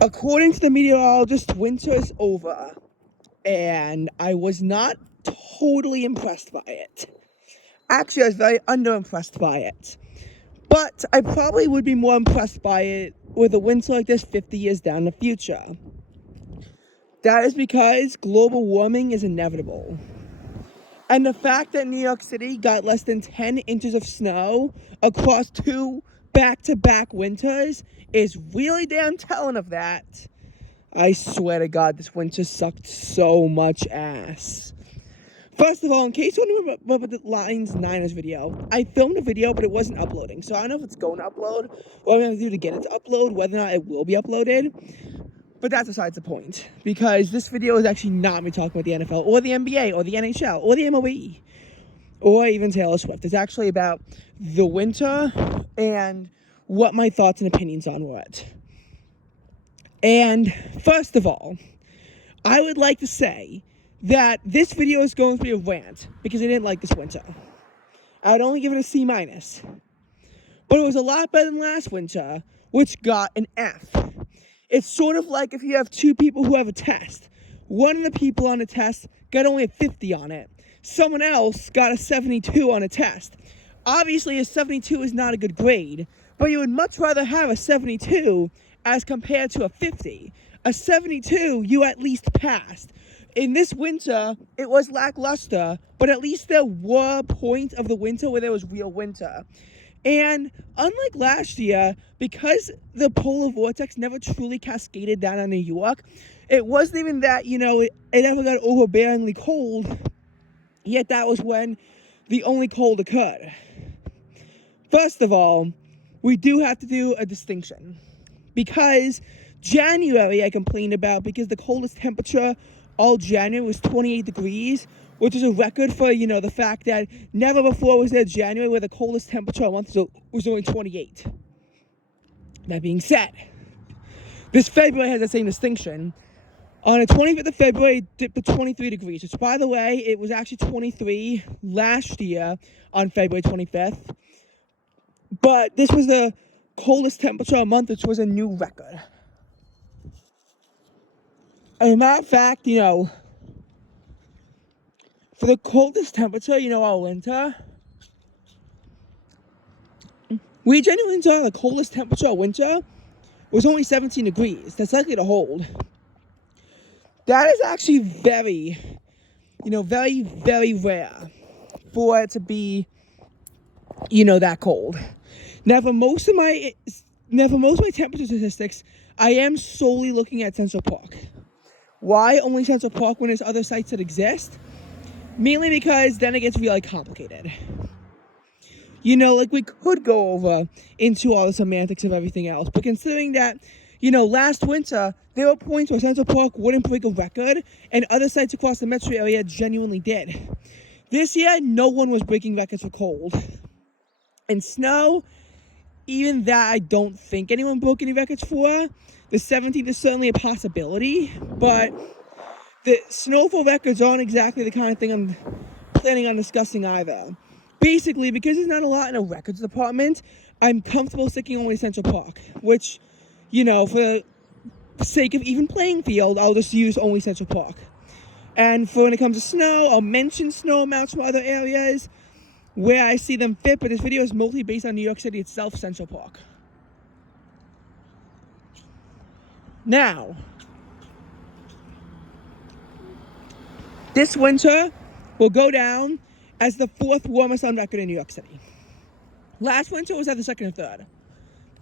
According to the meteorologist, winter is over, and I was not totally impressed by it. Actually, I was very underimpressed by it. But I probably would be more impressed by it with a winter like this 50 years down in the future. That is because global warming is inevitable. And the fact that New York City got less than 10 inches of snow across 2 back-to-back winters is really damn telling of that. I swear to God, this winter sucked so much ass. First of all, in case you want to remember the Lions Niners video, I filmed a video, but it wasn't uploading. So I don't know if it's going to upload, what I'm going to do to get it to upload, whether or not it will be uploaded. But that's besides the point, because this video is actually not me talking about the NFL, or the NBA, or the NHL, or the MLB, or even Taylor Swift. It's actually about the winter and what my thoughts and opinions on it. And first of all, I would like to say that this video is going to be a rant because I didn't like this winter. I would only give it a C-. But it was a lot better than last winter, which got an F. It's sort of like if you have two people who have a test. One of the people on the test got only a 50 on it. Someone else got a 72 on a test. Obviously, a 72 is not a good grade, but you would much rather have a 72 as compared to a 50. A 72, you at least passed. In this winter, it was lackluster, but at least there were points of the winter where there was real winter. And unlike last year, because the polar vortex never truly cascaded down on New York, it wasn't even that, it never got overbearingly cold, yet that was when the only cold occurred. First of all, we do have to do a distinction. Because January I complained about because the coldest temperature all January was 28 degrees, which is a record for, the fact that never before was there January where the coldest temperature a month was only 28. That being said, this February has the same distinction. On the 25th of February, it dipped to 23 degrees, which, by the way, it was actually 23 last year on February 25th. But this was the coldest temperature a month, which was a new record. As a matter of fact, for the coldest temperature, all winter, we genuinely saw the coldest temperature of winter was only 17 degrees. That's likely to hold. That is actually very, very, very rare for it to be, that cold. Now, for most of my temperature statistics, I am solely looking at Central Park. Why only Central Park when there's other sites that exist? Mainly because then it gets really complicated. We could go over into all the semantics of everything else, but considering that, last winter, there were points where Central Park wouldn't break a record, and other sites across the metro area genuinely did. This year, no one was breaking records for cold. And snow, even that I don't think anyone broke any records for. The 17th is certainly a possibility, but the snowfall records aren't exactly the kind of thing I'm planning on discussing either. Basically, because there's not a lot in a records department, I'm comfortable sticking only to Central Park, which, for the sake of even playing field, I'll just use only Central Park. And for when it comes to snow, I'll mention snow amounts from other areas where I see them fit, but this video is mostly based on New York City itself, Central Park. Now, this winter will go down as the 4th warmest on record in New York City. Last winter was at the 2nd or 3rd.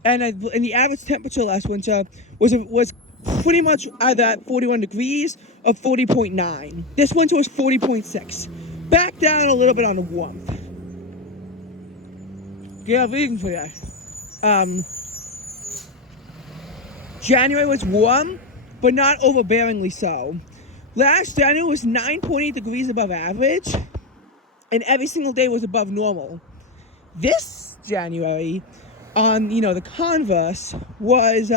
And the average temperature last winter was pretty much either at 41 degrees or 40.9. This winter was 40.6. Back down a little bit on the warmth. Yeah, reading for you. January was warm, but not overbearingly so. Last January was 9.8 degrees above average, and every single day was above normal. This January, on the converse, was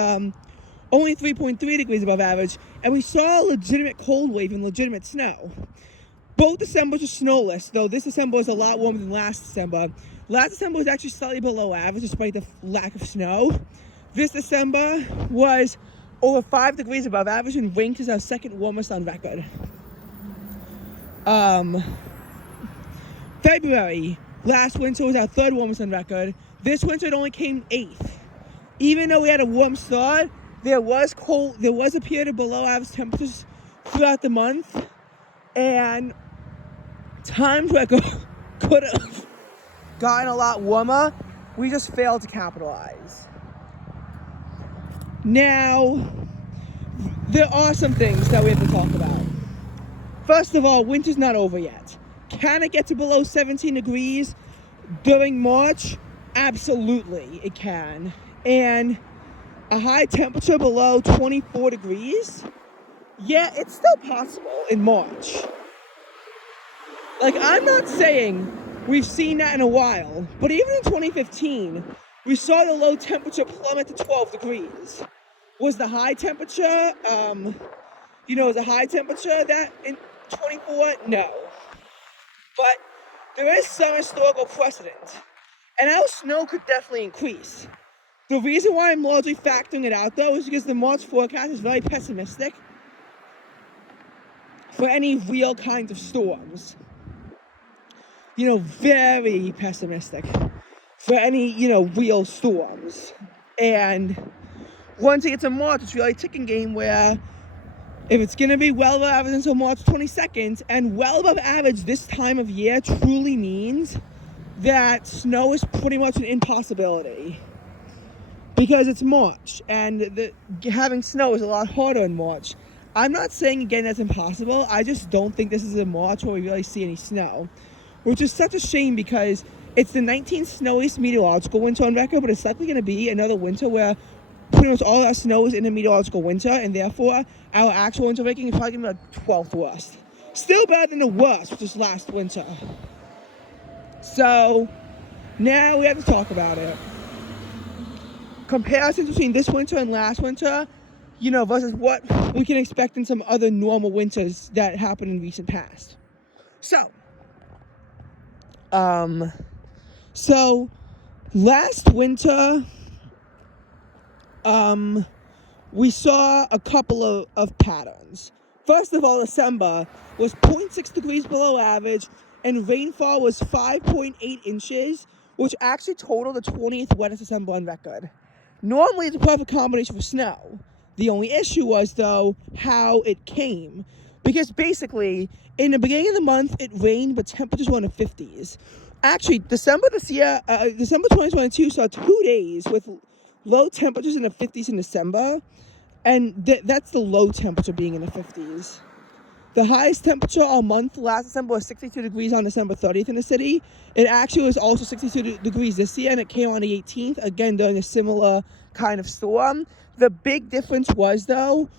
only 3.3 degrees above average, and we saw a legitimate cold wave and legitimate snow. Both Decembers are snowless, though this December was a lot warmer than last December. Last December was actually slightly below average despite the lack of snow. This December was over 5 degrees above average and ranked as our second warmest on record. February, last winter was our third warmest on record. This winter it only came 8th. Even though we had a warm start, there was a period of below average temperatures throughout the month, and times where it could have gotten a lot warmer, we just failed to capitalize. Now, there are some things that we have to talk about. First of all, winter's not over yet. Can it get to below 17 degrees during March? Absolutely, it can. And a high temperature below 24 degrees? Yeah, it's still possible in March. Like, I'm not saying we've seen that in a while, but even in 2015, we saw the low temperature plummet to 12 degrees. Was the high temperature, was a high temperature that in 24? No. But there is some historical precedent. And our snow could definitely increase. The reason why I'm largely factoring it out, though, is because the March forecast is very pessimistic for any real kinds of storms. Very pessimistic for any, real storms. And once it gets to March, it's really a ticking game where if it's going to be well above average until March 22nd, and well above average this time of year truly means that snow is pretty much an impossibility. Because it's March, and having snow is a lot harder in March. I'm not saying, again, that's impossible. I just don't think this is a March where we really see any snow. Which is such a shame because it's the 19th snowiest meteorological winter on record, but it's likely going to be another winter where pretty much all our snow is in the meteorological winter, and therefore our actual winter ranking is probably going to be like 12th worst. Still better than the worst, which was last winter. So, now we have to talk about it. Comparisons between this winter and last winter, versus what we can expect in some other normal winters that happened in recent past. So last winter, we saw a couple of patterns. First of all, December was 0.6 degrees below average, and rainfall was 5.8 inches, which actually totaled the 20th wettest December on record. Normally, it's a perfect combination for snow. The only issue was, though, how it came. Because basically, in the beginning of the month, it rained, but temperatures were in the 50s. Actually, December 2022 saw 2 days with low temperatures in the 50s in December. And that's the low temperature being in the 50s. The highest temperature all month last December was 62 degrees on December 30th in the city. It actually was also 62 degrees this year, and it came on the 18th, again during a similar kind of storm. The big difference was that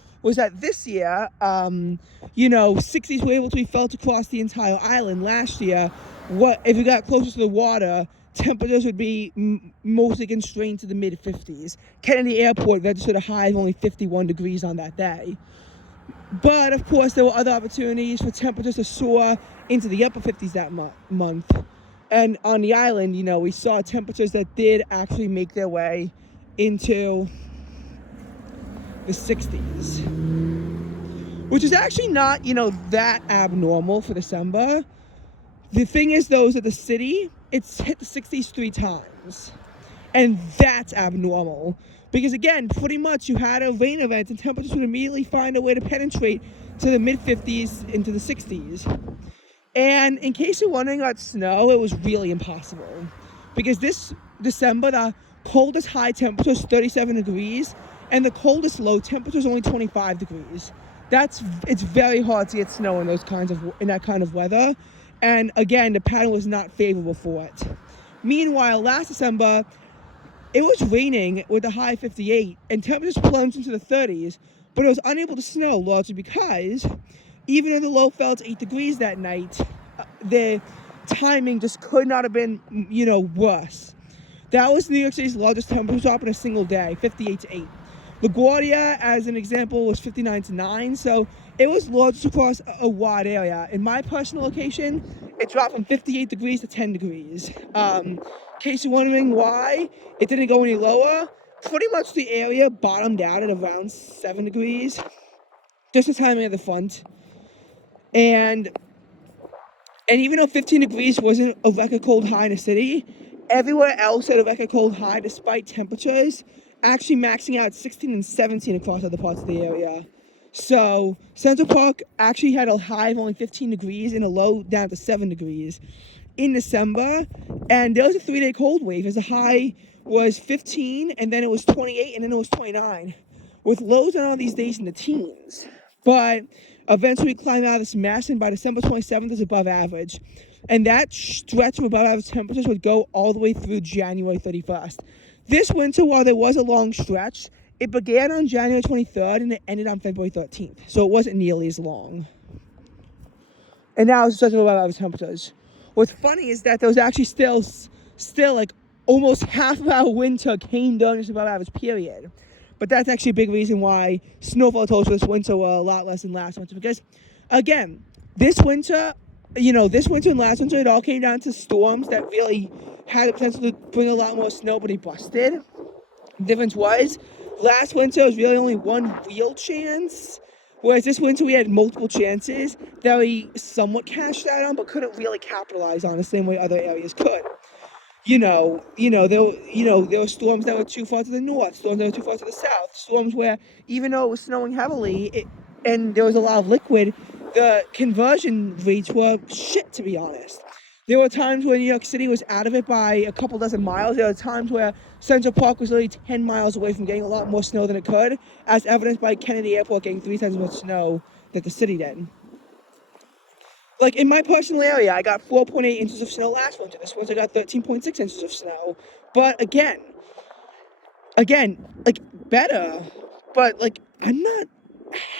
this year, 60s were able to be felt across the entire island. Last year, if you got closer to the water, temperatures would be mostly constrained to the mid-50s. Kennedy Airport registered a high of only 51 degrees on that day. But, of course, there were other opportunities for temperatures to soar into the upper 50s that month. And on the island, we saw temperatures that did actually make their way into the 60s. Which is actually not, that abnormal for December. The thing is, though, is that the city, it's hit the 60s 3 times. And that's abnormal. Because, again, pretty much you had a rain event and temperatures would immediately find a way to penetrate to the mid-50s into the 60s. And in case you're wondering about snow, it was really impossible. Because this December, the coldest high temperature was 37 degrees, and the coldest low temperature was only 25 degrees. It's very hard to get snow in that kind of weather. And, again, the pattern was not favorable for it. Meanwhile, last December, it was raining with a high 58, and temperatures plunged into the 30s, but it was unable to snow largely because even though the low fell to 8 degrees that night, the timing just could not have been, worse. That was New York City's largest temperature drop in a single day, 58 to 8. LaGuardia, as an example, was 59 to 9, so it was largest across a wide area. In my personal location, it dropped from 58 degrees to 10 degrees. In case you're wondering why it didn't go any lower, pretty much the area bottomed out at around 7 degrees, just the time of the front. And even though 15 degrees wasn't a record cold high in the city, everywhere else had a record cold high despite temperatures actually maxing out 16 and 17 across other parts of the area. So Central Park actually had a high of only 15 degrees and a low down to 7 degrees in December. And there was a 3-day cold wave as the high was 15 and then it was 28 and then it was 29, with lows on all these days in the teens. But eventually climbed out of this mess, and by December 27th it was above average. And that stretch of above average temperatures would go all the way through January 31st. This winter, while there was a long stretch, it began on January 23rd and it ended on February 13th. So it wasn't nearly as long. And now it's such above average temperatures. What's funny is that there was actually still like almost half of our winter came during this above average period. But that's actually a big reason why snowfall totals for this winter were a lot less than last winter. Because, again, this winter and last winter, it all came down to storms that really had the potential to bring a lot more snow, but they busted. The difference was, last winter was really only one real chance, whereas this winter we had multiple chances that we somewhat cashed out on, but couldn't really capitalize on the same way other areas could. There were storms that were too far to the north, storms that were too far to the south, storms where even though it was snowing heavily and there was a lot of liquid, the conversion rates were shit, to be honest. There were times where New York City was out of it by a couple dozen miles. There were times where Central Park was literally 10 miles away from getting a lot more snow than it could, as evidenced by Kennedy Airport getting 3 times as much snow that the city did. Like, in my personal area, I got 4.8 inches of snow last winter. This winter I got 13.6 inches of snow. But again, like, better. But, like, I'm not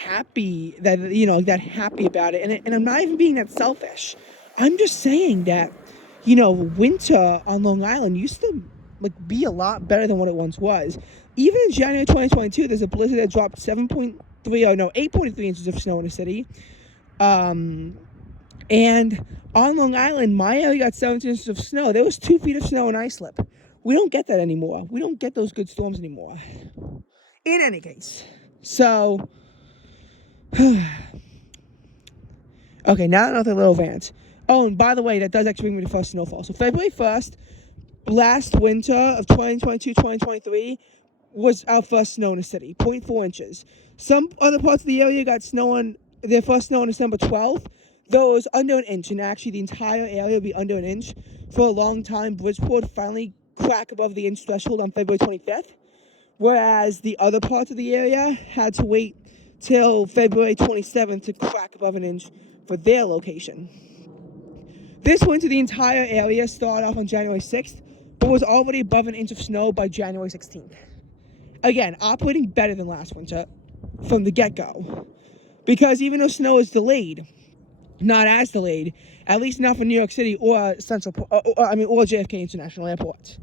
happy that happy about it. And I'm not even being that selfish. I'm just saying that, winter on Long Island used to, like, be a lot better than what it once was. Even in January 2022, there's a blizzard that dropped 8.3 inches of snow in the city. And on Long Island, my area got 17 inches of snow. There was 2 feet of snow and ice slip. We don't get that anymore. We don't get those good storms anymore. In any case. So, okay, now another little rant. Oh, and by the way, that does actually bring me to first snowfall. So February 1st, last winter of 2022-2023, was our first snow in the city, 0.4 inches. Some other parts of the area got their first snow on December 12th. Though it was under an inch, and actually the entire area would be under an inch for a long time. Bridgeport finally cracked above the inch threshold on February 25th, whereas the other parts of the area had to wait till February 27th to crack above an inch for their location. This winter, the entire area started off on January 6th, but was already above an inch of snow by January 16th. Again, operating better than last winter from the get-go. Because even though snow is delayed, not as delayed, at least not for New York City or or JFK International Airport,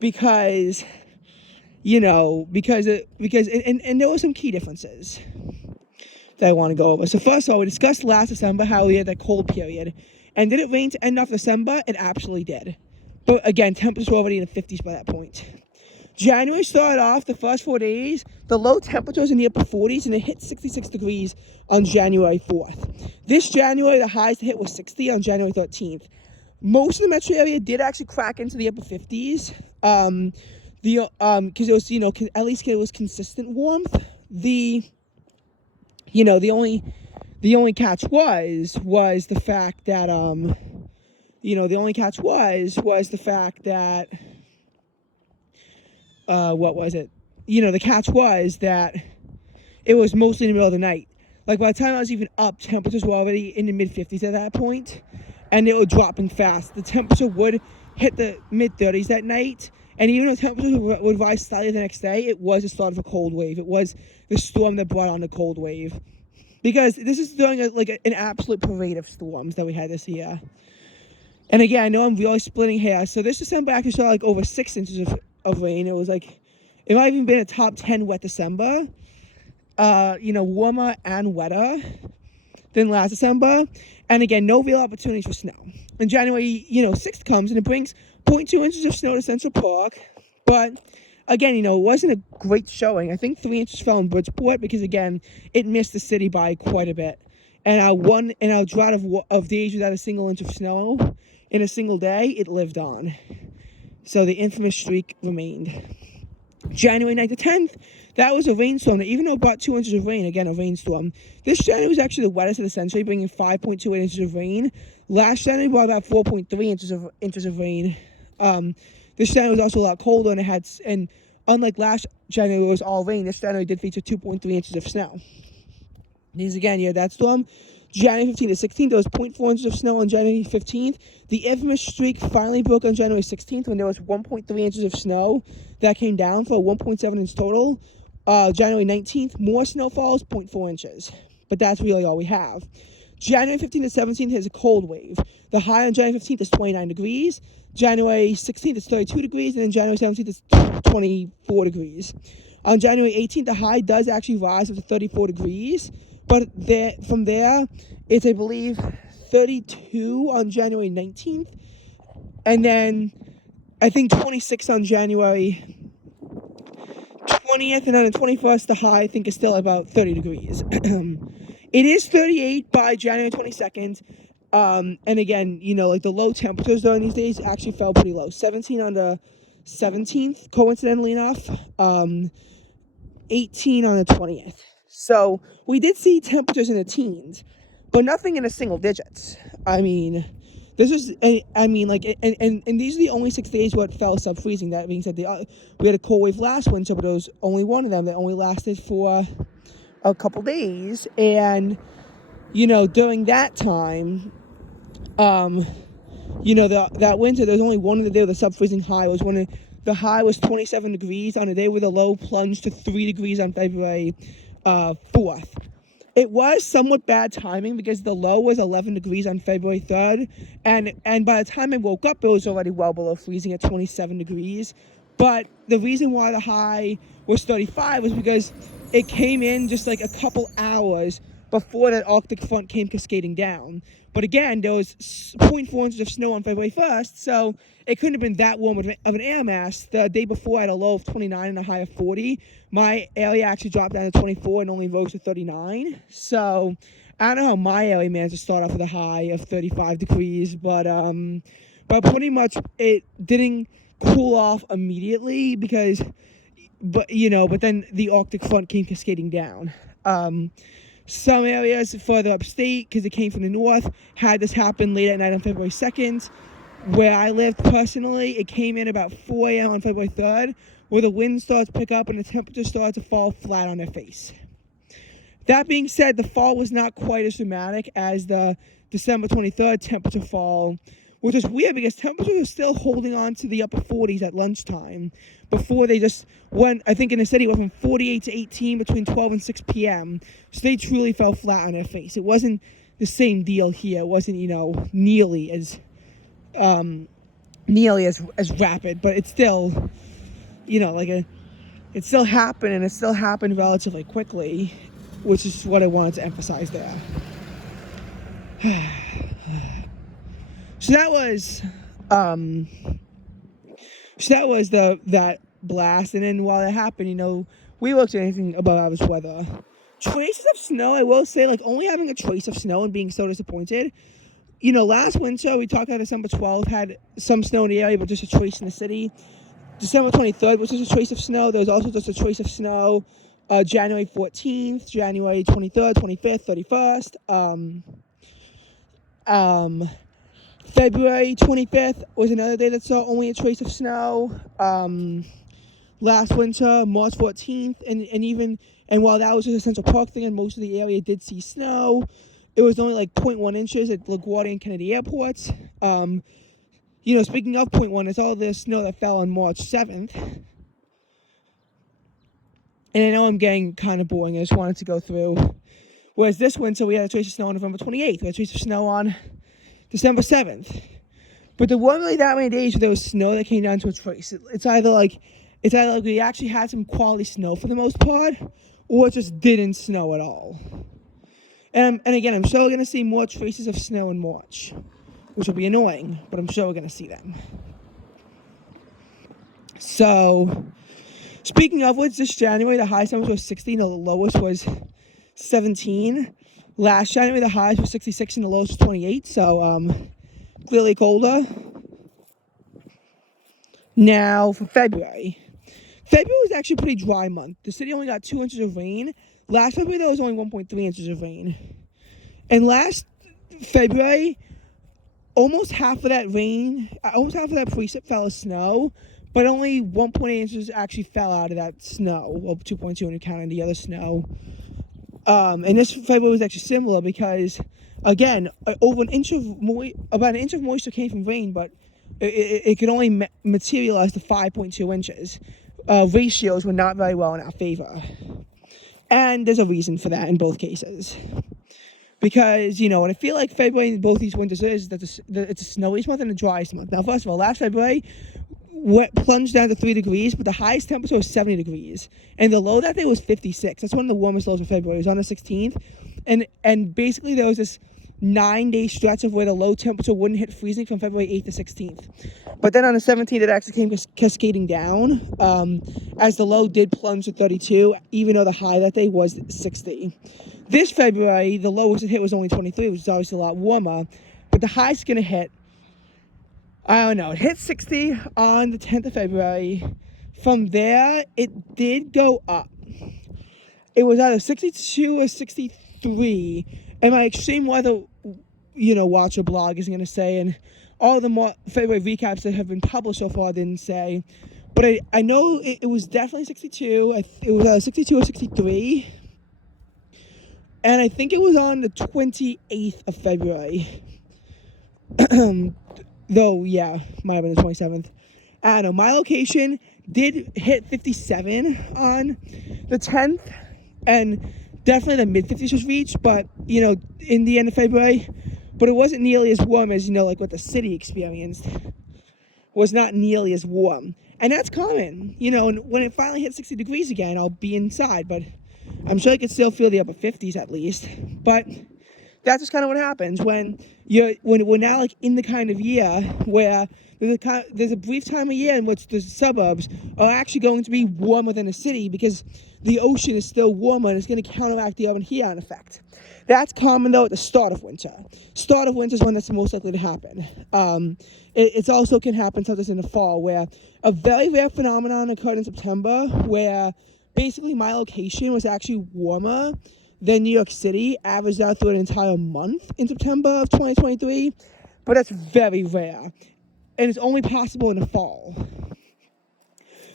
because there were some key differences that I want to go over. So first of all, we discussed last December how we had that cold period, and did it rain to end off December? It absolutely did, but again, temperatures were already in the 50s by that point. January started off, the first 4 days, the low temperatures in the upper 40s, and it hit 66 degrees on January 4th. This January, the highest hit was 60 on January 13th. Most of the metro area did actually crack into the upper 50s, because it was, at least it was consistent warmth. The only catch was the fact that, what was it? The catch was that it was mostly in the middle of the night. Like, by the time I was even up, temperatures were already in the mid-50s at that point, and they were dropping fast. The temperature would hit the mid-30s that night, and even though temperatures would rise slightly the next day, it was the start of a cold wave. It was the storm that brought on the cold wave. Because this is during an absolute parade of storms that we had this year. And again, I know I'm really splitting hairs. So this December actually saw over 6 inches of rain. It was it might have even been a top 10 wet December. Warmer and wetter than last December. And again, no real opportunities for snow. And January, 6th comes and it brings 0.2 inches of snow to Central Park. But again, it wasn't a great showing. I think 3 inches fell in Bridgeport because, again, it missed the city by quite a bit. And our drought of days without a single inch of snow in a single day, it lived on. So the infamous streak remained. January 9th to 10th, that was a rainstorm that, even though it brought 2 inches of rain, again, a rainstorm. This January was actually the wettest of the century, bringing 5.28 inches of rain. Last January brought about 4.3 inches of rain. This January was also a lot colder, and unlike last January, it was all rain. This January did feature 2.3 inches of snow. These again, yeah, that storm. January 15th to 16th, there was 0.4 inches of snow on January 15th. The infamous streak finally broke on January 16th when there was 1.3 inches of snow that came down for a 1.7 inch total. January 19th, more snowfalls, 0.4 inches. But that's really all we have. January 15th to 17th is a cold wave. The high on January 15th is 29 degrees. January 16th is 32 degrees. And then January 17th is 24 degrees. On January 18th, the high does actually rise up to 34 degrees. But from there, it's, I believe, 32 on January 19th. And then I think 26 on January 20th. And then the 21st, the high, I think, is still about 30 degrees. It is 38 by January 22nd. And again, like the low temperatures during these days actually fell pretty low. 17 on the 17th, coincidentally enough. 18 on the 20th. So we did see temperatures in the teens, but nothing in the single digits. I mean, this is, and these are the only 6 days where it fell sub-freezing. That being said, we had a cold wave last winter, but it was only one of them that only lasted for a couple days. And, during that time, that winter, there's only one of the day where the sub-freezing high was when the high was 27 degrees on a day where the low plunged to 3 degrees on February 4th. It was somewhat bad timing because the low was 11 degrees on February 3rd, and by the time I woke up, it was already well below freezing at 27 degrees. But the reason why the high was 35 was because it came in just like a couple hours before that Arctic front came cascading down. But again, there was 0.4 inches of snow on February 1st, so it couldn't have been that warm of an air mass. The day before, I had a low of 29 and a high of 40. My area actually dropped down to 24 and only rose to 39. So I don't know how my area managed to start off with a high of 35 degrees, but pretty much it didn't cool off immediately but then the Arctic front came cascading down. Some areas further upstate, because it came from the north, had this happen late at night on February 2nd. Where I lived personally, it came in about 4 a.m. on February 3rd, where the wind starts to pick up and the temperature starts to fall flat on their face. That being said, the fall was not quite as dramatic as the December 23rd temperature fall, which is weird because temperatures are still holding on to the upper 40s at lunchtime before they just went, I think in the city, went from 48 to 18 between 12 and 6 p.m. So they truly fell flat on their face. It wasn't the same deal here. It wasn't, nearly as rapid, but it's still, it still happened, and it still happened relatively quickly, which is what I wanted to emphasize there. So that was that blast, and then while it happened, we looked at anything above average weather. Traces of snow, I will say, only having a trace of snow and being so disappointed. Last winter, we talked about December 12th, had some snow in the area, but just a trace in the city. December 23rd was just a trace of snow. There was also just a trace of snow January 14th, January 23rd, 25th, 31st. February 25th was another day that saw only a trace of snow. Last winter, March 14th, and while that was just a Central Park thing and most of the area did see snow, it was only 0.1 inches at LaGuardia and Kennedy airports. Speaking of 0.1, it's all the snow that fell on March 7th. And I know I'm getting kind of boring. I just wanted to go through. Whereas this winter, we had a trace of snow on November 28th. We had a trace of snow on December 7th. But there weren't really that many days where there was snow that came down to a trace. It's either like we actually had some quality snow for the most part, or it just didn't snow at all. And again, I'm sure we're going to see more traces of snow in March, which will be annoying, but I'm sure we're going to see them. So Speaking of which, this January, the highest temperature was 60 and the lowest was 17. Last January, the highest was 66 and the lowest was 28. So, clearly colder. Now, for February. February was actually a pretty dry month. The city only got 2 inches of rain. Last February, there was only 1.3 inches of rain. And last February, almost half of that precip fell as snow, but only 1.8 inches actually fell out of that snow, well, 2.2 when you count the other snow. And this February was actually similar because, again, about an inch of moisture came from rain, but it could only materialize to 5.2 inches. Ratios were not very well in our favor. And there's a reason for that in both cases. Because, what I feel like February in both these winters is that it's the snowiest month and the driest month. Now, first of all, last February plunged down to 3 degrees, but the highest temperature was 70 degrees. And the low that day was 56. That's one of the warmest lows of February. It was on the 16th. And basically there was this 9-day stretch of where the low temperature wouldn't hit freezing from February 8th to 16th. But then on the 17th, it actually came cascading down, as the low did plunge to 32, even though the high that day was 60. This February, the lowest it hit was only 23, which is obviously a lot warmer, but the high's going to hit, I don't know, it hit 60 on the 10th of February. From there, it did go up. It was either 62 or 63, and my extreme weather, watcher blog is going to say, and all the February recaps that have been published so far didn't say, but I know it was definitely 62. It was either 62 or 63. And I think it was on the 28th of February. Though, yeah, might have been the 27th. I don't know. My location did hit 57 on the 10th. And definitely the mid-50s was reached, but, in the end of February. But it wasn't nearly as warm as, like what the city experienced. Was not nearly as warm. And that's common. And when it finally hit 60 degrees again, I'll be inside, but I'm sure I could still feel the upper 50s at least. But that's just kind of what happens when we're now like in the kind of year where there's a brief time of year in which the suburbs are actually going to be warmer than the city because the ocean is still warmer and it's going to counteract the urban heat island effect. That's common though at the start of winter. Start of winter is when that's most likely to happen. It also can happen sometimes in the fall where a very rare phenomenon occurred in September where basically my location was actually warmer than New York City, averaged out through an entire month in September of 2023. But that's very rare. And it's only possible in the fall.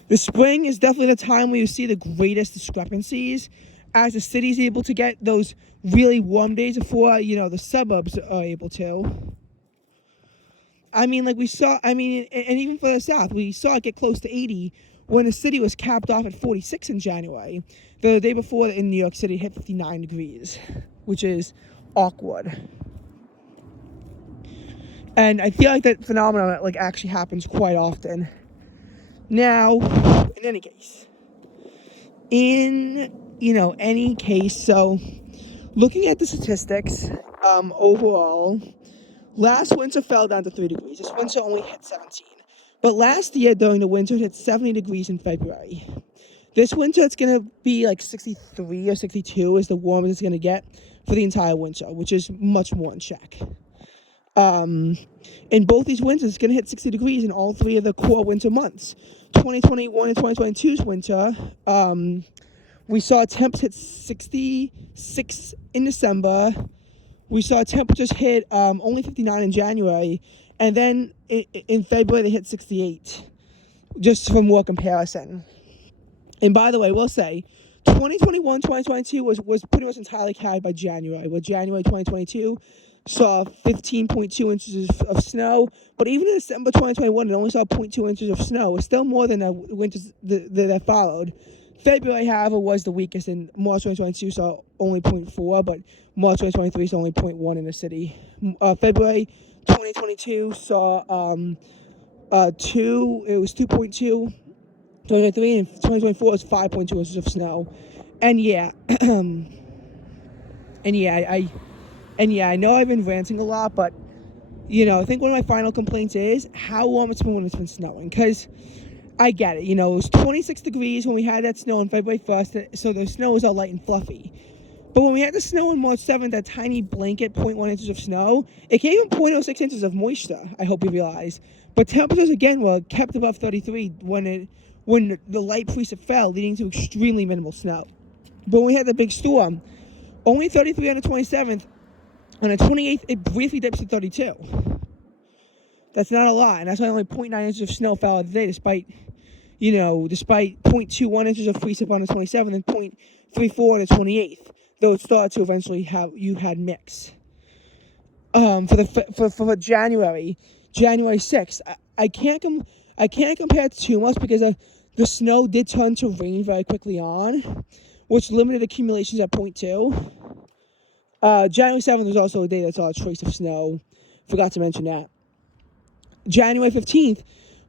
The spring is definitely the time where you see the greatest discrepancies as the city's able to get those really warm days before, the suburbs are able to. And even for the South, we saw it get close to 80 when the city was capped off at 46 in January. The day before in New York City hit 59 degrees, which is awkward. And I feel like that phenomenon actually happens quite often. Now, in any case, so looking at the statistics, overall, last winter fell down to 3 degrees. This winter only hit 17. But last year during the winter, it hit 70 degrees in February. This winter, it's going to be 63 or 62 is the warmest it's going to get for the entire winter, which is much more in check. In both these winters, it's going to hit 60 degrees in all three of the core winter months. 2021 and 2022's winter, we saw temps hit 66 in December. We saw temperatures hit only 59 in January. And then in February, they hit 68, just for more comparison. And by the way, we'll say 2021, 2022 was pretty much entirely carried by January, where January 2022 saw 15.2 inches of snow. But even in December 2021, it only saw 0.2 inches of snow. It's still more than the winters that followed. February, however, was the weakest, and March 2022 saw only 0.4, but March 2023 saw only 0.1 in the city. February 2022 saw 2.2. 2023 and 2024 was 5.2 inches of snow. And yeah, I know I've been ranting a lot, but I think one of my final complaints is how warm it's been when it's been snowing. Because I get it. You know, it was 26 degrees when we had that snow on February 1st, so the snow was all light and fluffy. But when we had the snow on March 7th, that tiny blanket 0.1 inches of snow, it gave them 0.06 inches of moisture, I hope you realize. But temperatures, again, were kept above 33 when the light precip fell, leading to extremely minimal snow. But when we had the big storm, only 33 on the 27th. On the 28th, it briefly dips to 32. That's not a lot, and that's why only 0.9 inches of snow fell out today, despite 0.21 inches of precip on the 27th and 0.34 on the 28th. Though it started to eventually you had mix. For January 6th, I can't compare it too much because the snow did turn to rain very quickly on, which limited accumulations at 0.2. January 7th was also a day that saw a trace of snow. Forgot to mention that. January 15th,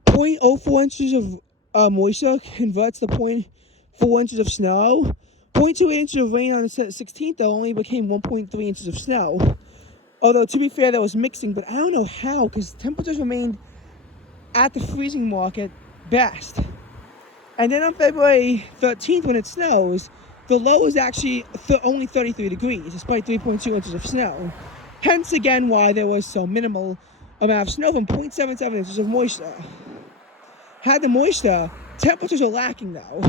0.04 inches of moisture converts to 0.4 inches of snow. 0.28 inches of rain on the 16th, though, only became 1.3 inches of snow. Although, to be fair, that was mixing, but I don't know how, because temperatures remained at the freezing mark at best. And then on February 13th, when it snows, the low is actually only 33 degrees, despite 3.2 inches of snow. Hence, again, why there was so minimal amount of snow from 0.77 inches of moisture. Had the moisture, temperatures are lacking, though.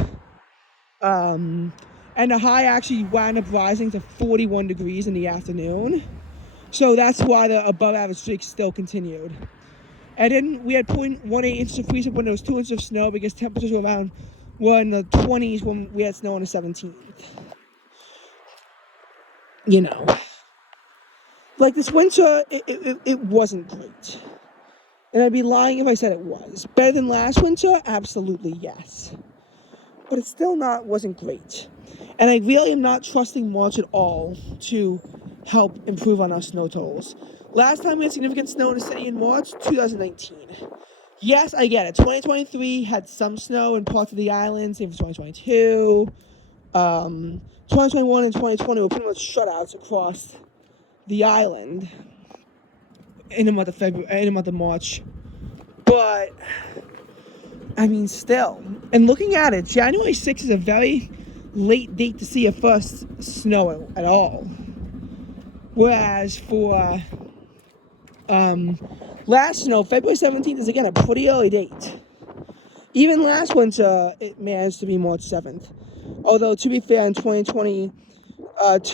And the high actually wound up rising to 41 degrees in the afternoon. So that's why the above average streak still continued. And then we had 0.18 inches of precip when there was 2 inches of snow because temperatures were in the 20s when we had snow on the 17th. You know. Like this winter, it wasn't great. And I'd be lying if I said it was. Better than last winter? Absolutely yes. But it still wasn't great. And I really am not trusting March at all to help improve on our snow totals. Last time we had significant snow in the city in March, 2019. Yes, I get it. 2023 had some snow in parts of the island, same for 2022. 2021 and 2020 were pretty much shutouts across the island in the month of March. But I mean, still, and looking at it, January 6th is a very late date to see a first snow at all. Whereas for last snow, February 17th is again a pretty early date. Even last winter, it managed to be March 7th. Although, to be fair, in 2022,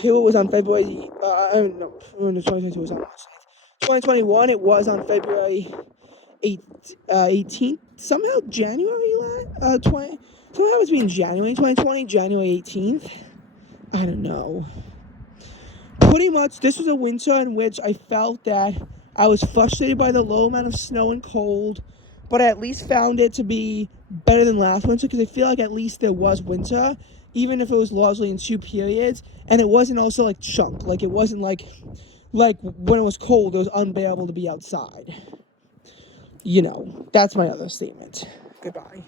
it was on February. No, 2022 was on March 9th. 2021, it was on February 18th. Somehow January somehow it's been January 2020, January 18th. I don't know. Pretty much, this was a winter in which I felt that I was frustrated by the low amount of snow and cold, but I at least found it to be better than last winter because I feel like at least there was winter, even if it was largely in 2 periods, and it wasn't also like chunk. Like it wasn't like when it was cold, it was unbearable to be outside. You know, that's my other statement. Goodbye.